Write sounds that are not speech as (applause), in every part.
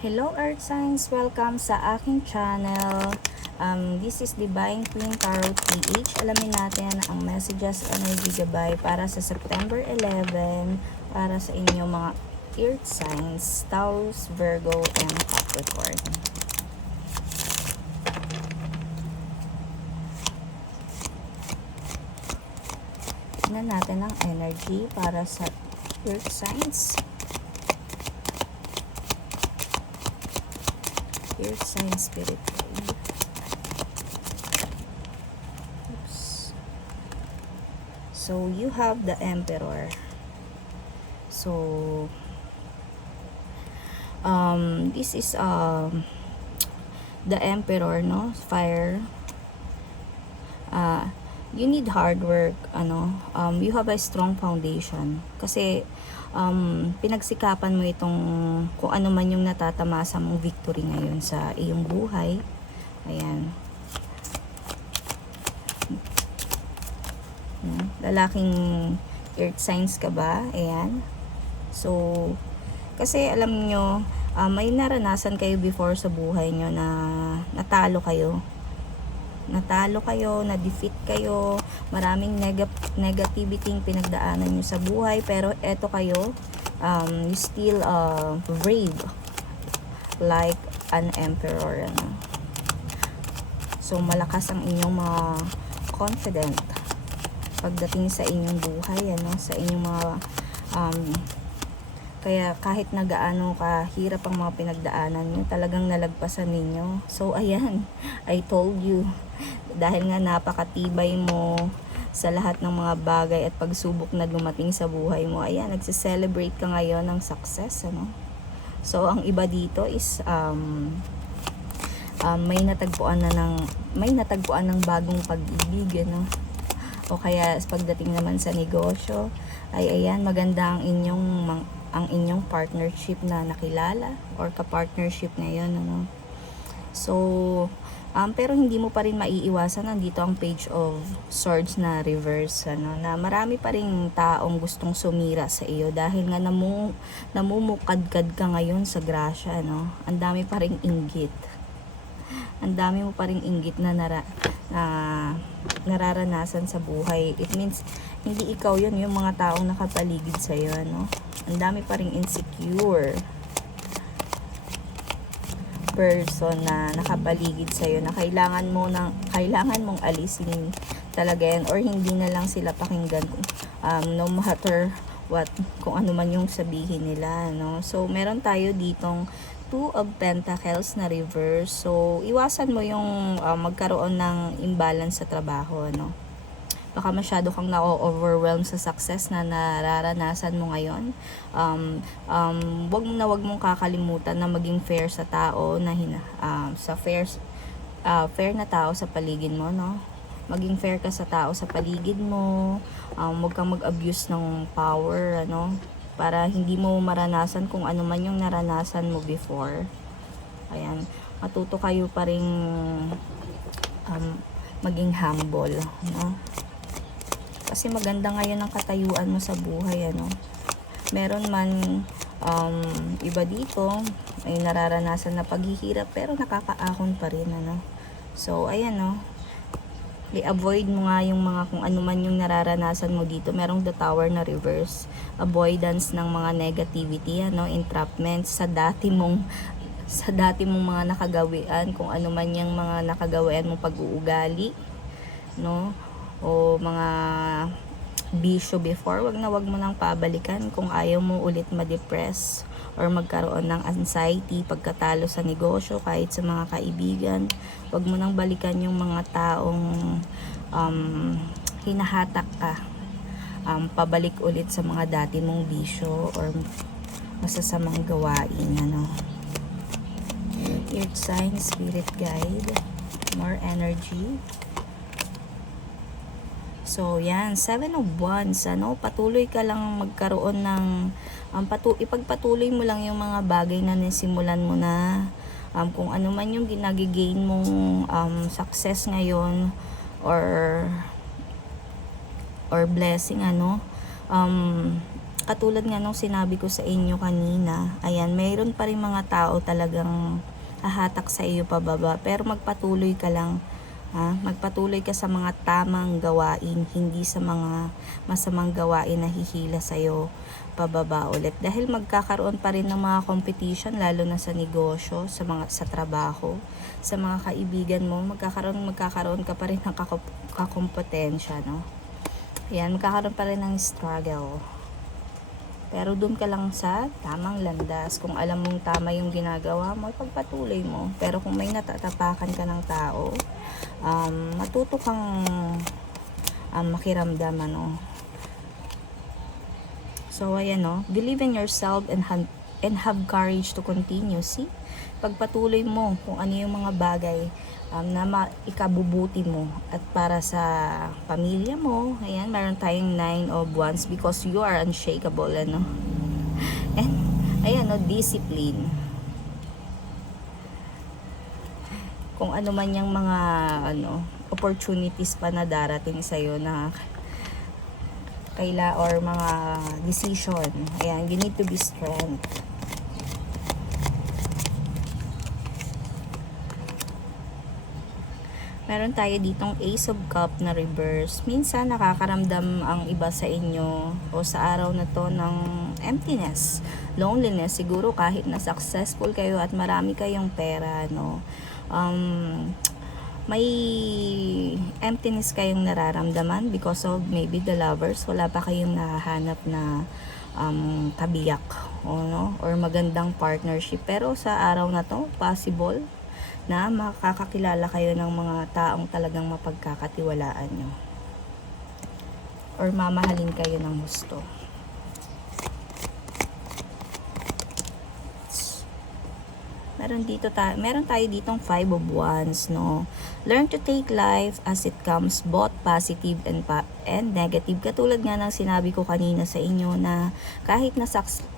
Hello Earth Signs! Welcome sa aking channel. Um, this is Divine Queen Tarot PH. Alamin natin ang messages energy gabay para sa September 11 para sa inyong mga Earth Signs, Taurus, Virgo, and Capricorn. Tignan natin ang energy para sa Earth Signs. Sign spirit guide. Oops. So you have the emperor. So um this is um the emperor no fire uh you need hard work ano um you have a strong foundation kasi um, pinagsikapan mo itong kung ano man yung natatamasa mong victory ngayon sa iyong buhay. Ayan. Hmm, Lalaking earth signs ka ba? Ayan. So, kasi alam nyo, ah, may naranasan kayo before sa buhay nyo na natalo kayo natalo kayo, na-defeat kayo, maraming neg- negativity yung pinagdaanan nyo sa buhay, pero eto kayo, um, you still uh, brave, like an emperor. Ano. So, malakas ang inyong mga confident pagdating sa inyong buhay, ano, sa inyong mga um, kaya kahit na gaano kahirap ang mga pinagdaanan nyo, talagang nalagpasan ninyo. So, ayan, I told you. Dahil nga napakatibay mo sa lahat ng mga bagay at pagsubok na dumating sa buhay mo. Ayan, nagse-celebrate ka ngayon ng success, ano? So, ang iba dito is, um, um, may natagpuan na ng, may natagpuan ng bagong pag-ibig, ano? O kaya, pagdating naman sa negosyo, ay ayan, maganda ang inyong ang inyong partnership na nakilala or ka-partnership ngayon ano. So, um, pero hindi mo pa rin maiiwasan nandito ang page of swords na reverse ano na marami pa ring taong gustong sumira sa iyo dahil nga namu namumukadkad ka ngayon sa grasya no. Ang dami pa ring inggit. Ang dami mo pa ring inggit na nara, na nararanasan sa buhay. It means hindi ikaw yun, yung mga taong nakapaligid sa iyo, ano? Ang dami pa ring insecure. Person na nakapaligid sa iyo na kailangan mo na kailangan mong alisin talaga yan or hindi na lang sila pakinggan um, no matter what kung ano man yung sabihin nila no? So meron tayo ditong two of pentacles na reverse. So iwasan mo yung uh, magkaroon ng imbalance sa trabaho no baka masyado kang na-overwhelm sa success na nararanasan mo ngayon. Um, um, wag na wag mong kakalimutan na maging fair sa tao na hina, um, sa fair uh, fair na tao sa paligid mo, no? Maging fair ka sa tao sa paligid mo. Um, wag kang mag-abuse ng power, ano? Para hindi mo maranasan kung ano man yung naranasan mo before. Ayan. Matuto kayo pa rin um, maging humble, no? Kasi maganda ngayon ang katayuan mo sa buhay, ano. Meron man um, iba dito, ay nararanasan na paghihirap, pero nakakaahon pa rin, ano. So, ayan, no. I-avoid mo nga yung mga kung ano man yung nararanasan mo dito. Merong the tower na reverse. Avoidance ng mga negativity, ano, entrapment sa dati mong sa dati mong mga nakagawian, kung ano man yung mga nakagawian mong pag-uugali, no? O mga bisyo before, wag na wag mo nang pabalikan kung ayaw mo ulit ma-depress or magkaroon ng anxiety pagkatalo sa negosyo kahit sa mga kaibigan. Wag mo nang balikan yung mga taong um, hinahatak ka um, pabalik ulit sa mga dati mong bisyo or masasamang gawain ano. Earth sign, spirit guide, more energy. So, yan. Seven of Wands. Ano, patuloy ka lang magkaroon ng, um, patu ipagpatuloy mo lang yung mga bagay na nasimulan mo na. Um, kung ano man yung ginagigain mong um, success ngayon or or blessing, ano, um, katulad nga nung sinabi ko sa inyo kanina, ayan, mayroon pa rin mga tao talagang hahatak sa iyo pababa. Pero magpatuloy ka lang. Ha? Magpatuloy ka sa mga tamang gawain, hindi sa mga masamang gawain na hihila sa iyo pababa ulit. Dahil magkakaroon pa rin ng mga competition, lalo na sa negosyo, sa mga sa trabaho, sa mga kaibigan mo, magkakaroon magkakaroon ka pa rin ng kakop- kakompetensya, no? Yan, magkakaroon pa rin ng struggle. Pero doon ka lang sa tamang landas. Kung alam mong tama yung ginagawa mo, pagpatuloy mo. Pero kung may natatapakan ka ng tao, um, matuto kang um, makiramdam, ano. So, ayan, no. Believe in yourself and, han- and have courage to continue. See? Pagpatuloy mo kung ano yung mga bagay um, na ma- ikabubuti mo at para sa pamilya mo ayan meron tayong nine of wands because you are unshakable ano (laughs) and ayan no discipline kung ano man yung mga ano opportunities pa na darating sa na kaila or mga decision ayan you need to be strength meron tayo ditong Ace of Cup na reverse. Minsan nakakaramdam ang iba sa inyo o sa araw na to ng emptiness, loneliness. Siguro kahit na successful kayo at marami kayong pera, no. Um, may emptiness kayong nararamdaman because of maybe the lovers. Wala pa kayong nahanap na um, kabiyak o, no? or magandang partnership. Pero sa araw na to, possible na makakakilala kayo ng mga taong talagang mapagkakatiwalaan nyo. Or mamahalin kayo ng gusto. Meron dito tayo, meron tayo ditong five of wands, no. Learn to take life as it comes, both positive and pa and negative. Katulad nga ng sinabi ko kanina sa inyo na kahit na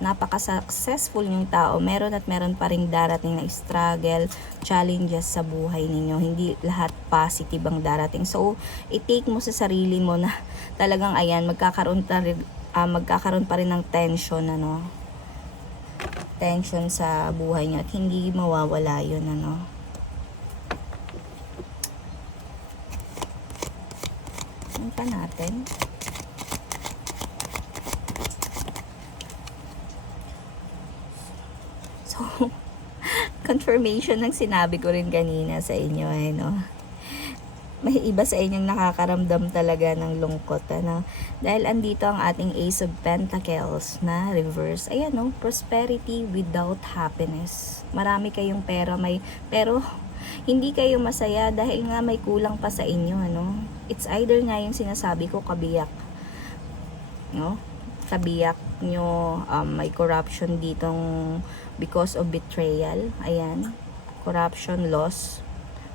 napaka-successful yung tao, meron at meron pa ring darating na struggle, challenges sa buhay ninyo. Hindi lahat positive ang darating. So, i-take mo sa sarili mo na (laughs) talagang ayan, magkakaroon, ta rin, uh, magkakaroon pa rin ng tension, ano, tension sa buhay niyo at hindi mawawala yun ano. Ano pa natin? So (laughs) confirmation ng sinabi ko rin kanina sa inyo eh no may iba sa inyong nakakaramdam talaga ng lungkot. Ano? Dahil andito ang ating Ace of Pentacles na reverse. Ayan, no? prosperity without happiness. Marami kayong pera, may, pero hindi kayo masaya dahil nga may kulang pa sa inyo. Ano? It's either nga yung sinasabi ko, kabiyak. No? Kabiyak nyo, um, may corruption ditong because of betrayal. Ayan. Corruption, loss,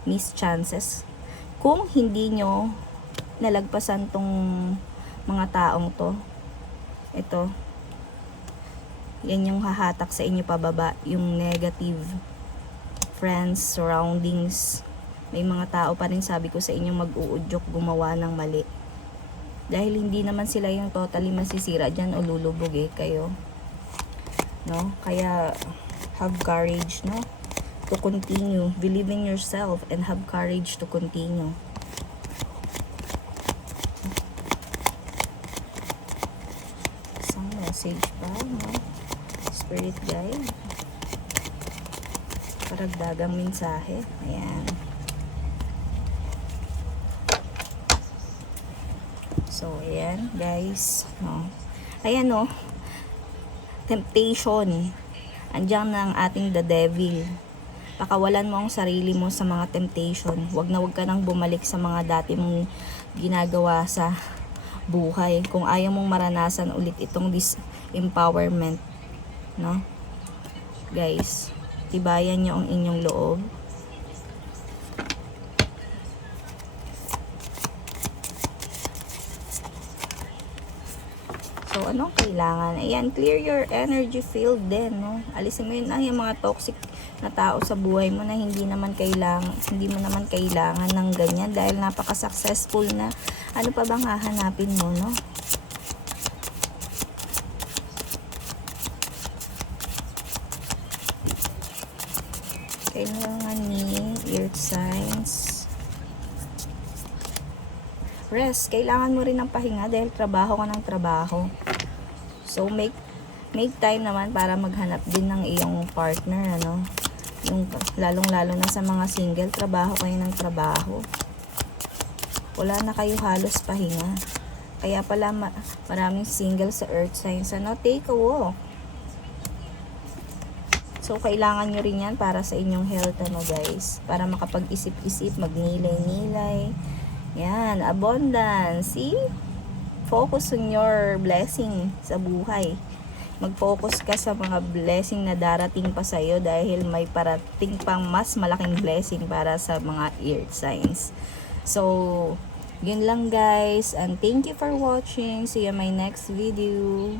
missed chances kung hindi nyo nalagpasan tong mga taong to ito yan yung hahatak sa inyo pababa yung negative friends, surroundings. May mga tao pa rin sabi ko sa inyo mag-uudyok gumawa ng mali. Dahil hindi naman sila yung totally masisira dyan o lulubog eh kayo. No? Kaya have courage no to continue. Believe in yourself and have courage to continue. Isang message pa, no? Spirit guide. Paragdagang mensahe. Ayan. So, ayan, guys. No? Ayan, no? Temptation. Andiyan ng ating the devil pakawalan mo ang sarili mo sa mga temptation. Huwag na huwag ka nang bumalik sa mga dati mong ginagawa sa buhay. Kung ayaw mong maranasan ulit itong disempowerment, no? Guys, tibayan niyo ang inyong loob. So, anong kailangan? Ayan, clear your energy field din, no? Alisin mo yun ang yung mga toxic na tao sa buhay mo na hindi naman kailangan, hindi mo naman kailangan ng ganyan dahil napaka-successful na. Ano pa bang hahanapin mo, no? Kailangan ni earth signs. Rest. Kailangan mo rin ng pahinga dahil trabaho ka ng trabaho. So, make make time naman para maghanap din ng iyong partner, ano? Yung, lalong-lalo na sa mga single, trabaho kayo ng trabaho. Wala na kayo halos pahinga. Kaya pala ma- maraming single sa earth signs, ano? Take a walk. So, kailangan nyo rin yan para sa inyong health, ano guys. Para makapag-isip-isip, magnilay-nilay. Yan, abundance. See? Focus on your blessing sa buhay. Mag-focus ka sa mga blessing na darating pa sa'yo dahil may parating pang mas malaking blessing para sa mga earth signs. So, yun lang guys. And thank you for watching. See you in my next video.